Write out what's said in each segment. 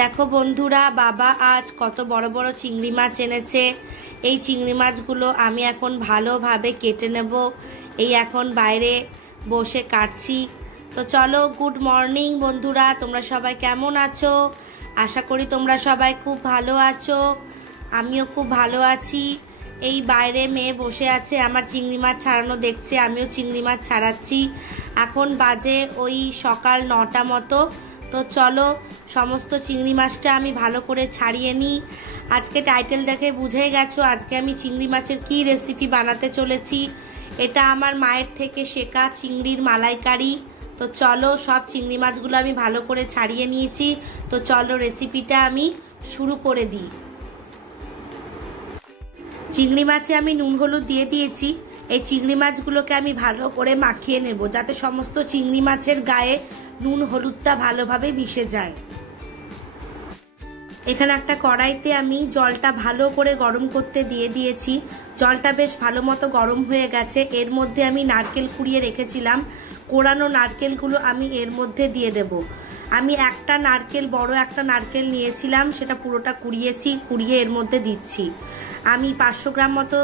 দেখো বন্ধুরা, বাবা আজ কত বড় বড় চিংড়ি মাছ এনেছে। এই চিংড়ি মাছগুলো আমি এখন ভালোভাবে কেটে নেব। এই এখন বাইরে বসে কাটছি। তো চলো, গুড মর্নিং বন্ধুরা, তোমরা সবাই কেমন আছো? আশা করি তোমরা সবাই খুব ভালো আছো। আমিও খুব ভালো আছি। এই বাইরে মেয়ে বসে আছে, আমার চিংড়ি মাছ ছাড়ানো দেখছে, আমিও চিংড়ি মাছ ছাড়াচ্ছি। এখন বাজে ওই সকাল 9টা মতো। তো চলো, সমস্ত চিংড়ি মাছটা আমি ভালো করে ছাড়িয়ে নিই। আজকে টাইটেল দেখে বুঝে গেছো আজকে আমি চিংড়ি মাছের কী রেসিপি বানাতে চলেছি। এটা আমার মায়ের থেকে শেখা চিংড়ির মালাইকারি। তো চলো, সব চিংড়ি মাছগুলো আমি ভালো করে ছাড়িয়ে নিয়েছি। তো চলো, রেসিপিটা আমি শুরু করে দিই। চিংড়ি মাছে আমি নুন হলুদ দিয়ে দিয়েছি। এই চিংড়ি মাছগুলোকে আমি ভালো করে মাখিয়ে নেব, যাতে সমস্ত চিংড়ি মাছের গায়ে নুন হলুদটা ভালোভাবে মিশে যায়। এখানে একটা কড়াইতে আমি জলটা ভালো করে গরম করতে দিয়ে দিয়েছি। জলটা বেশ ভালো মতো গরম হয়ে গেছে। এর মধ্যে আমি নারকেল কুড়িয়ে রেখেছিলাম, কোড়ানো নারকেলগুলো আমি এর মধ্যে দিয়ে দেব। আমি একটা নারকেল, বড় একটা নারকেল নিয়েছিলাম, সেটা পুরোটা কুড়িয়েছি, কুড়িয়ে এর মধ্যে দিচ্ছি। আমি 500 গ্রাম মতো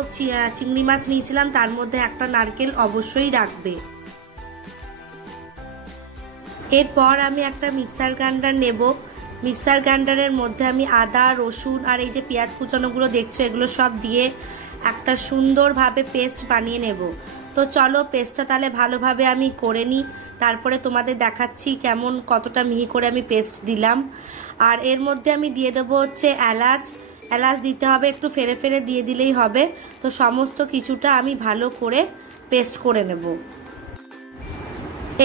চিংড়ি মাছ নিয়েছিলাম, তার মধ্যে একটা নারকেল অবশ্যই রাখবে। এরপর আমি একটা মিক্সার গ্রাইন্ডার নেব। মিক্সার গ্রাইন্ডারের মধ্যে আমি আদা, রসুন আর এই যে পেঁয়াজ কুচানোগুলো দেখছো, এগুলো সব দিয়ে একটা সুন্দরভাবে পেস্ট বানিয়ে নেব। তো চলো, পেস্টটা তাহলে ভালোভাবে আমি করে নিই, তারপরে তোমাদের দেখাচ্ছি কেমন কতটা মিহি করে আমি পেস্ট দিলাম। আর এর মধ্যে আমি দিয়ে দেবো হচ্ছে এলাচ। এলাচ দিতে হবে, একটু ফেরে ফেরে দিয়ে দিলেই হবে। তো সমস্ত কিছুটা আমি ভালো করে পেস্ট করে নেব।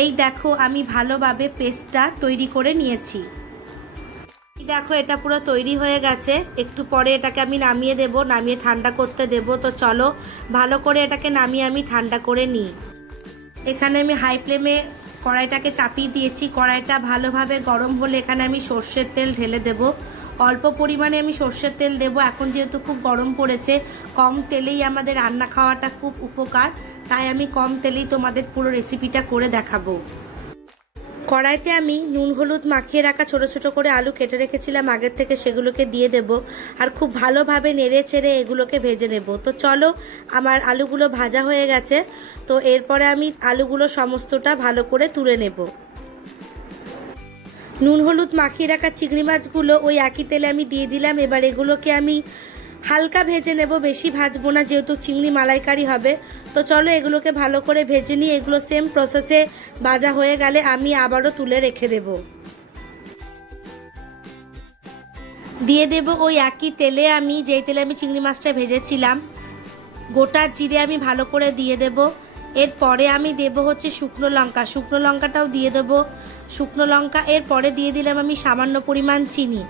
এই দেখো, আমি ভালোভাবে পেস্টটা তৈরি করে নিয়েছি। দেখো, এটা পুরো তৈরি হয়ে গেছে। একটু পরে এটাকে আমি নামিয়ে দেব, নামিয়ে ঠান্ডা করতে দেব। তো চলো, ভালো করে এটাকে নামিয়ে আমি ঠান্ডা করে নিই। এখানে আমি হাই ফ্লেমে কড়াইটাকে চাপিয়ে দিয়েছি। কড়াইটা ভালোভাবে গরম হলে এখানে আমি সর্ষের তেল ঢেলে দেব। অল্প পরিমাণে আমি সর্ষের তেল দেব, এখন যেহেতু খুব গরম পড়েছে। কম তেলেই আমাদের রান্না খাওয়াটা খুব উপকার, তাই আমি কম তেলেই তোমাদের পুরো রেসিপিটা করে দেখাবো। কড়াইতে আমি নুন হলুদ মাখিয়ে রাখা ছোট ছোট করে আলু কেটে রেখেছিলাম আগের থেকে, সেগুলোকে দিয়ে দেব। আর খুব ভালোভাবে নেড়ে ছেড়ে এগুলোকে ভেজে নেব। তো চলো, আমার আলুগুলো ভাজা হয়ে গেছে। তো এরপরে আমি আলুগুলো সমস্তটা ভালো করে তুলে নেব। নুন হলুদ মাখিয়ে রাখা চিংড়ি মাছগুলো ওই একই তেলে আমি দিয়ে দিলাম। এবার এগুলোকে আমি হালকা ভেজে নেব, বেশি ভাজবো না, যেহেতু চিংড়ি মালাইকারি হবে। তো চলো, এগুলোকে ভালো করে ভেজে নিই। এগুলো সেম প্রসেসে ভাজা হয়ে গেলে আমি আবারও তুলে রেখে দেব। দিয়ে দেব ওই একই তেলে, আমি যেই তেলে আমি চিংড়ি মাছটা ভেজেছিলাম, গোটা জিরে আমি ভালো করে দিয়ে দেব। এরপরে আমি দেব হচ্ছে শুকনো লঙ্কা, শুকনো লঙ্কাটাও দিয়ে দেব। শুকনো লঙ্কা এরপরে দিয়ে দিলাম আমি সামান্য পরিমাণ চিনি,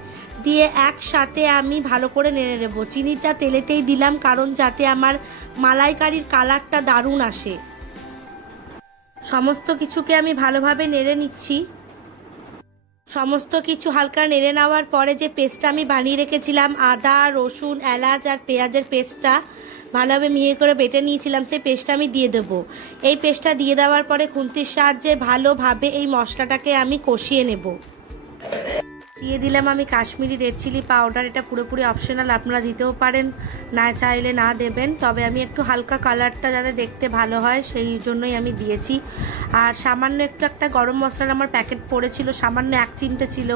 দিয়ে একসাথে আমি ভালো করে নেড়ে নেব। চিনিটা তেলেতেই দিলাম, কারণ যাতে আমার মালাইকারির কালারটা দারুণ আসে। সমস্ত কিছুকে আমি ভালোভাবে নেড়ে নিচ্ছি। সমস্ত কিছু হালকা নেড়ে নেওয়ার পরে যে পেস্টটা আমি বানিয়ে রেখেছিলাম, আদা, রসুন, এলাচ আর পেঁয়াজের পেস্টটা ভালোভাবে মিহি করে বেটে নিয়েছিলাম, সেই পেস্টটা আমি দিয়ে দেবো। এই পেস্টটা দিয়ে দেওয়ার পরে খুন্তির সাহায্যে ভালোভাবে এই মশলাটাকে আমি কষিয়ে নেব। দিয়ে দিলাম আমি কাশ্মীরি রেড চিলি পাউডার। এটা পুরোপুরি অপশনাল, আপনারা দিতেও পারেন, না চাইলে না দেবেন। তবে আমি একটু হালকা কালারটা যাতে দেখতে ভালো হয় সেই জন্যই আমি দিয়েছি। আর সামান্য একটু একটা গরম মশলার আমার প্যাকেট পড়েছিল, সামান্য 1 চিমটে ছিল।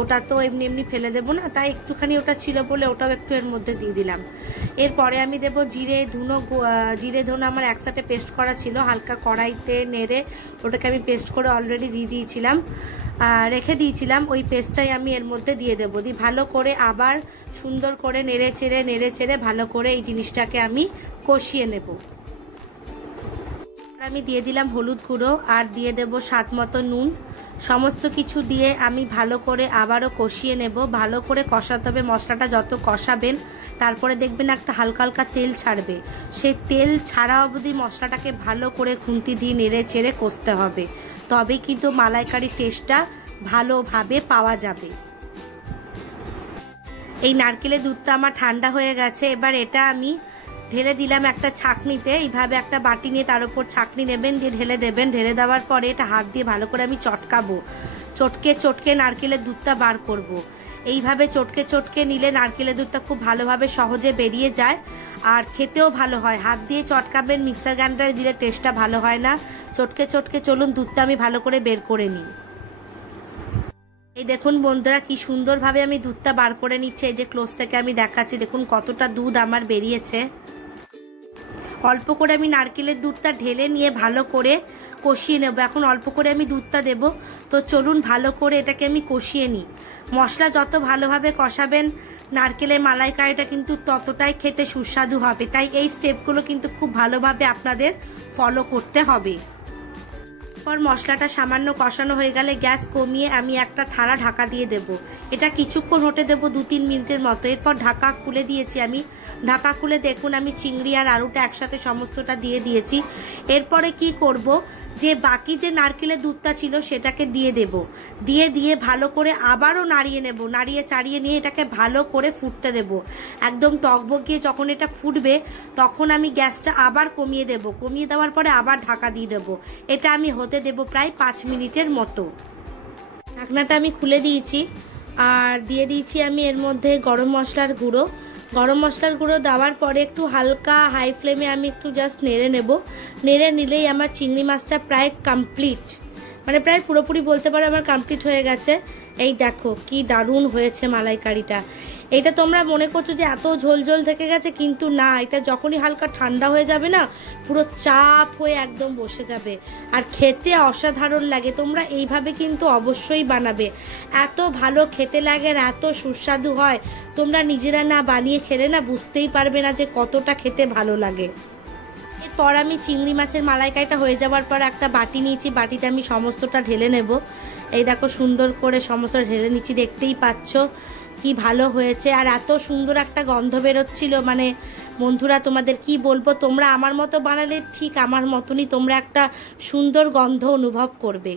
ওটা তো এমনি এমনি ফেলে দেবো না, তাই একটুখানি ওটা ছিল বলে ওটাও একটু এর মধ্যে দিয়ে দিলাম। এরপরে আমি দেবো জিরে ধুনো আমার একসাথে পেস্ট করা ছিল, হালকা কড়াইতে নেড়ে ওটাকে আমি পেস্ট করে অলরেডি দিয়ে দিয়েছিলাম, রেখে দিয়েছিলাম। ওই পেস্টটাই আমি এর মধ্যে দিয়ে দেবো। দিয়ে ভালো করে আবার সুন্দর করে নেড়ে চেড়ে ভালো করে এই জিনিসটাকে আমি কষিয়ে নেব। আমি দিয়ে দিলাম হলুদ গুঁড়ো আর দিয়ে দেব স্বাদ মতো নুন। সমস্ত কিছু দিয়ে আমি ভালো করে আবারও কষিয়ে নেব। ভালো করে কষাতে হবে, মশলাটা যত কষাবেন তারপরে দেখবেন একটা হালকা হালকা তেল ছাড়বে। সেই তেল ছাড়া অবধি মশলাটাকে ভালো করে খুন্তি দিয়ে নেড়ে চেড়ে কষতে হবে, তবেই কিন্তু মালাইকারির টেস্টটা ভালোভাবে পাওয়া যাবে। এই নারকেলের দুধটা আমার ঠান্ডা হয়ে গেছে। এবার এটা আমি ঢেলে দিলাম একটা ছাঁকনিতে। এইভাবে একটা বাটি নিয়ে তার উপর ছাঁকনি নেবেন, দিয়ে ঢেলে দেবেন। ঢেলে দেওয়ার পরে এটা হাত দিয়ে ভালো করে আমি চটকাবো। চটকে চটকে নারকেলের দুধটা বার করব। এইভাবে চটকে চটকে নিলে নারকেলের দুধটা খুব ভালোভাবে সহজে বেরিয়ে যায় আর খেতেও ভালো হয়। হাত দিয়ে চটকাবেন, মিক্সার গ্রাইন্ডারে দিলে টেস্টটা ভালো হয় না। চটকে চটকে চলুন দুধটা আমি ভালো করে বের করে নিই। এই দেখুন বন্ধুরা কি সুন্দরভাবে আমি দুধটা বার করে নিচ্ছি। এই যে ক্লোজ থেকে আমি দেখাচ্ছি, দেখুন কতটা দুধ আমার বেরিয়েছে। অল্প করে আমি নারকেলের দুধটা ঢেলে নিয়ে ভালো করে কষিয়ে নেব। এখন অল্প করে আমি দুধটা দেব, তো চলুন ভালো করে এটাকে আমি কষিয়ে নিই। মশলা যত ভালোভাবে কষাবেন নারকেলের মালাইকারিটা কিন্তু ততটাই খেতে সুস্বাদু হবে। তাই এই স্টেপগুলো কিন্তু খুব ভালোভাবে আপনাদের ফলো করতে হবে। পর মশলাটা সামান্য কষানো হয়ে গেলে গ্যাস কমিয়ে আমি একটা থালা ঢাকা দিয়ে দেব। এটা কিছুক্ষণ হতে দেব, 2-3 মিনিটের মতো। এরপর ঢাকা খুলে দিয়েছি আমি। ঢাকা খুলে দেখুন আমি চিংড়ি আর আলুটা একসাথে সমস্তটা দিয়ে দিয়েছি। এরপরে কি করব, যে বাকি যে নারকেলের দুধটা ছিল সেটাকে দিয়ে দেব। দিয়ে ভালো করে আবারও নাড়িয়ে নেব। নাড়িয়ে চাড়িয়ে নিয়ে এটাকে ভালো করে ফুটতে দেব। একদম টকবগিয়ে যখন এটা ফুটবে তখন আমি গ্যাসটা আবার কমিয়ে দেব। কমিয়ে দেওয়ার পরে আবার ঢাকা দিয়ে দেব। এটা আমি হতে দেব প্রায় 5 মিনিটের মতো। ঢাকনাটা আমি খুলে দিয়েছি আর দিয়ে দিয়েছি আমি এর মধ্যে গরম মশলার গুঁড়ো। গরম মশলার গুঁড়ো দেওয়ার পরে একটু হালকা হাই ফ্লেমে আমি একটু জাস্ট নেড়ে নেব। নেড়ে নিলেই আমার চিংড়ি মাছটা প্রায় কমপ্লিট, মানে প্রায় পুরোপুরি বলতে পারো আমার কমপ্লিট হয়ে গেছে। এই দেখো কি দারুণ হয়েছে মালাইকারিটা। এটা তোমরা মনে করছো যে এত ঝোল ঝোল থেকে গেছে, কিন্তু না, এটা যখনই হালকা ঠান্ডা হয়ে যাবে না পুরো চাপ হয়ে একদম বসে যাবে আর খেতে অসাধারণ লাগে। তোমরা এইভাবে কিন্তু অবশ্যই বানাবে, এত ভালো খেতে লাগে আর এত সুস্বাদু হয়। তোমরা নিজেরা না বানিয়ে খেলে না বুঝতেই পারবে না যে কতটা খেতে ভালো লাগে। এরপর আমি চিংড়ি মাছের মালাইকারিটা হয়ে যাওয়ার পর একটা বাটি নিয়েছি, বাটিতে আমি সমস্তটা ঢেলে নেব। এই দেখো সুন্দর করে সমস্তটা ঢেলে নিচ্ছি, দেখতেই পাচ্ছ কি ভালো হয়েছে আর এত সুন্দর একটা গন্ধ বেরোচ্ছিল। মানে বন্ধুরা তোমাদের কি বলবো, তোমরা আমার মতো বানালে ঠিক আমার মতনই তোমরা একটা সুন্দর গন্ধ অনুভব করবে।